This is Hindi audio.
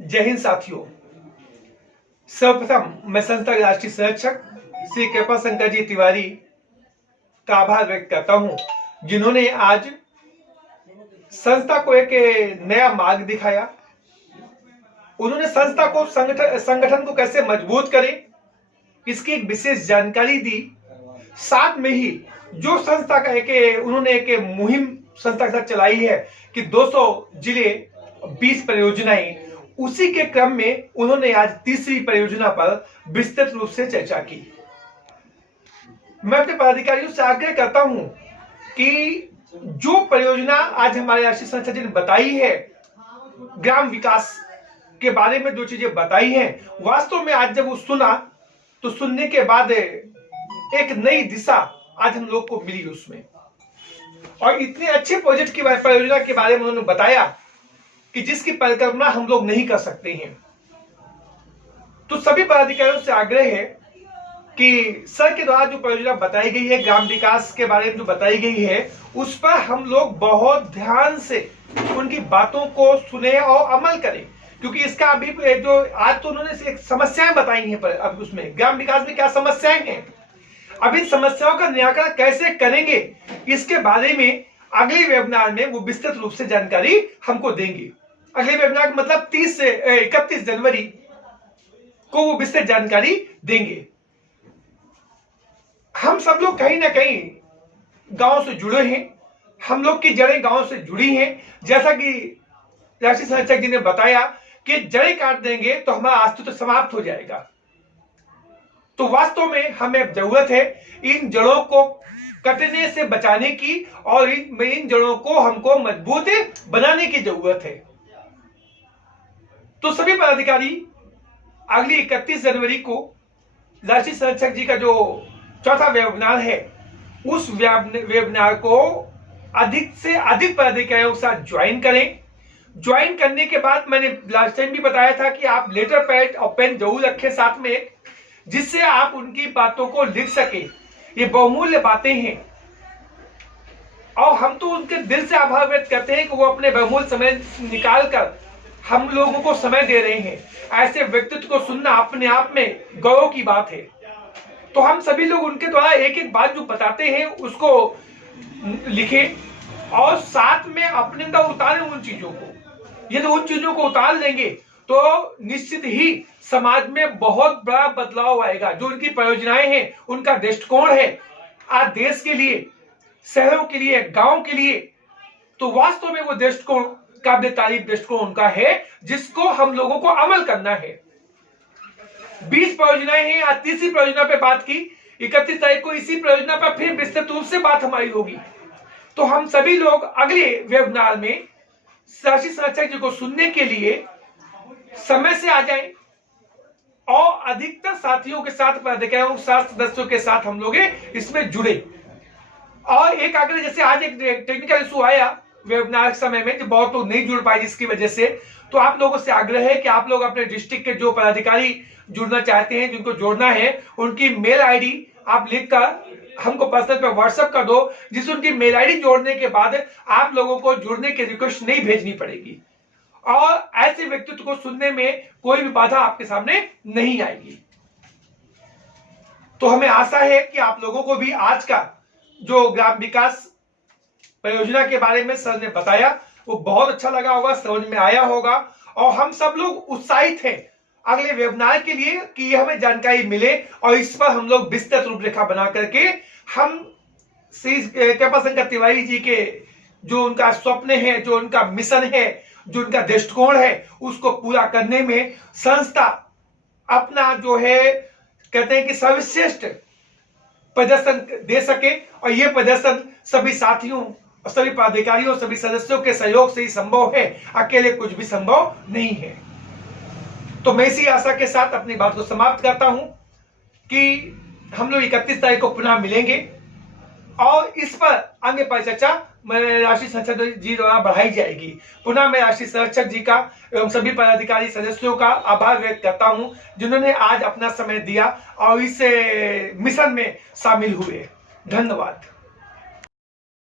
जय हिंद साथियों। सर्वप्रथम मैं संस्था के राष्ट्रीय संरक्षक श्री कृपा शंकर जी तिवारी का आभार व्यक्त करता हूं, जिन्होंने आज संस्था को एक नया मार्ग दिखाया। उन्होंने संस्था को संगठन को कैसे मजबूत करें, इसकी एक विशेष जानकारी दी। साथ में ही जो संस्था का उन्होंने एक मुहिम संस्था के साथ चलाई है कि 200 जिले 20 परियोजनाएं, उसी के क्रम में उन्होंने आज तीसरी परियोजना पर विस्तृत रूप से चर्चा की। मैं अपने पदाधिकारियों से आग्रह करता हूं कि जो परियोजना आज हमारे राष्ट्रीय संरक्षक जी ने बताई है, ग्राम विकास के बारे में जो चीजें बताई हैं, वास्तव में आज जब वो सुना तो सुनने के बाद एक नई दिशा आज हम लोग को मिली उसमें। और इतने अच्छे प्रोजेक्ट की परियोजना के बारे में उन्होंने बताया कि जिसकी परिकल्पना हम लोग नहीं कर सकते हैं। तो सभी पदाधिकारियों से आग्रह है कि सर के द्वारा जो परियोजना बताई गई है, ग्राम विकास के बारे में जो बताई गई है, उस पर हम लोग बहुत ध्यान से उनकी बातों को सुने और अमल करें। क्योंकि इसका अभी जो आज तो उन्होंने एक समस्याएं बताई हैं, पर अब उसमें ग्राम विकास में क्या समस्याएं हैं, अब इन समस्याओं का निराकरण कैसे करेंगे, इसके बारे में अगले वेबिनार में वो विस्तृत रूप से जानकारी हमको देंगे। अगले वेबिनार मतलब 30 से 31 जनवरी को वो विस्तृत जानकारी देंगे। हम सब लोग कहीं ना कहीं गांव से जुड़े हैं, हम लोग की जड़ें गांव से जुड़ी हैं। जैसा कि राष्ट्रीय संरक्षक जी ने बताया कि जड़ें काट देंगे तो हमारा अस्तित्व समाप्त हो जाएगा। तो वास्तव में हमें जरूरत है इन जड़ों को कटने से बचाने की, और इन जड़ों को हमको मजबूत बनाने की जरूरत है। तो सभी पदाधिकारी अगली 31 जनवरी को राष्ट्रीय संरक्षक जी का जो चौथा वेबिनार है, उस वेबिनार को अधिक से अधिक पदाधिकारियों के साथ ज्वाइन करें। ज्वाइन करने के बाद मैंने लास्ट टाइम भी बताया था कि आप लेटर पैड और पेन जरूर रखें साथ में, जिससे आप उनकी बातों को लिख सके। ये बहुमूल्य बातें हैं और हम तो उनके दिल से आभार व्यक्त करते हैं कि वो अपने बहुमूल्य समय निकालकर हम लोगों को समय दे रहे हैं। ऐसे व्यक्तित्व को सुनना अपने आप में गौरव की बात है। तो हम सभी लोग उनके द्वारा एक एक बात जो बताते हैं उसको लिखें और साथ में अपने अंदर उतारें उन चीजों को। यदि उन चीजों को उतार लेंगे तो निश्चित ही समाज में बहुत बड़ा बदलाव आएगा। जो उनकी परियोजनाएं हैं, उनका दृष्टिकोण है आज देश के लिए, शहरों के लिए, गांव के लिए, तो वास्तव में वो दृष्टिकोण काबिल तारीफ दृष्टिकोण उनका है, जिसको हम लोगों को अमल करना है। 20 परियोजनाएं हैं, आज तीसरी परियोजना पे बात की। 31 तारीख को इसी परियोजना पर फिर विस्तृत रूप से बात हमारी होगी। तो हम सभी लोग अगले वेबिनार में राष्ट्रीय संरक्षक जी को सुनने के लिए समय से आ जाएं और अधिकतर साथियों के साथ, पदाधिकारियों के साथ, सदस्यों के साथ हम लोग इसमें जुड़े। और एक आग्रह, जैसे आज एक टेक्निकल इशू आया वेबिनार के समय में, जो बहुत लोग नहीं जुड़ पाए जिसकी वजह से, तो आप लोगों से आग्रह है कि आप लोग अपने डिस्ट्रिक्ट के जो पदाधिकारी जुड़ना चाहते हैं, जिनको जोड़ना है, उनकी मेल आईडी आप लिखकर हमको पर्सनल पे व्हाट्सएप कर दो, जिससे उनकी मेल आईडी जोड़ने के बाद आप लोगों को जुड़ने की रिक्वेस्ट नहीं भेजनी पड़ेगी और ऐसे व्यक्तित्व को सुनने में कोई भी बाधा आपके सामने नहीं आएगी। तो हमें आशा है कि आप लोगों को भी आज का जो ग्राम विकास परियोजना के बारे में सर ने बताया वो बहुत अच्छा लगा होगा, समझ में आया होगा, और हम सब लोग उत्साहित हैं अगले वेबिनार के लिए कि हमें जानकारी मिले और इस पर हम लोग विस्तृत रूपरेखा बना करके हम श्री कृपा शंकर तिवारी जी के जो उनका स्वप्न है, जो उनका मिशन है, जो उनका दृष्टिकोण है, उसको पूरा करने में संस्था अपना जो है कहते हैं कि सर्वश्रेष्ठ प्रदर्शन दे सके। और ये प्रदर्शन सभी साथियों और सभी पदाधिकारियों, सभी सदस्यों के सहयोग से ही संभव है, अकेले कुछ भी संभव नहीं है। तो मैं इसी आशा के साथ अपनी बात को समाप्त करता हूं कि हम लोग 31 तारीख को पुनः मिलेंगे और इस पर आगे परिचर्चा राष्ट्रीय संरक्षक जी द्वारा बढ़ाई जाएगी। पुनः मैं राष्ट्रीय संरक्षक जी का एवं सभी पदाधिकारी सदस्यों का आभार व्यक्त करता हूं, जिन्होंने आज अपना समय दिया और इस मिशन में शामिल हुए। धन्यवाद।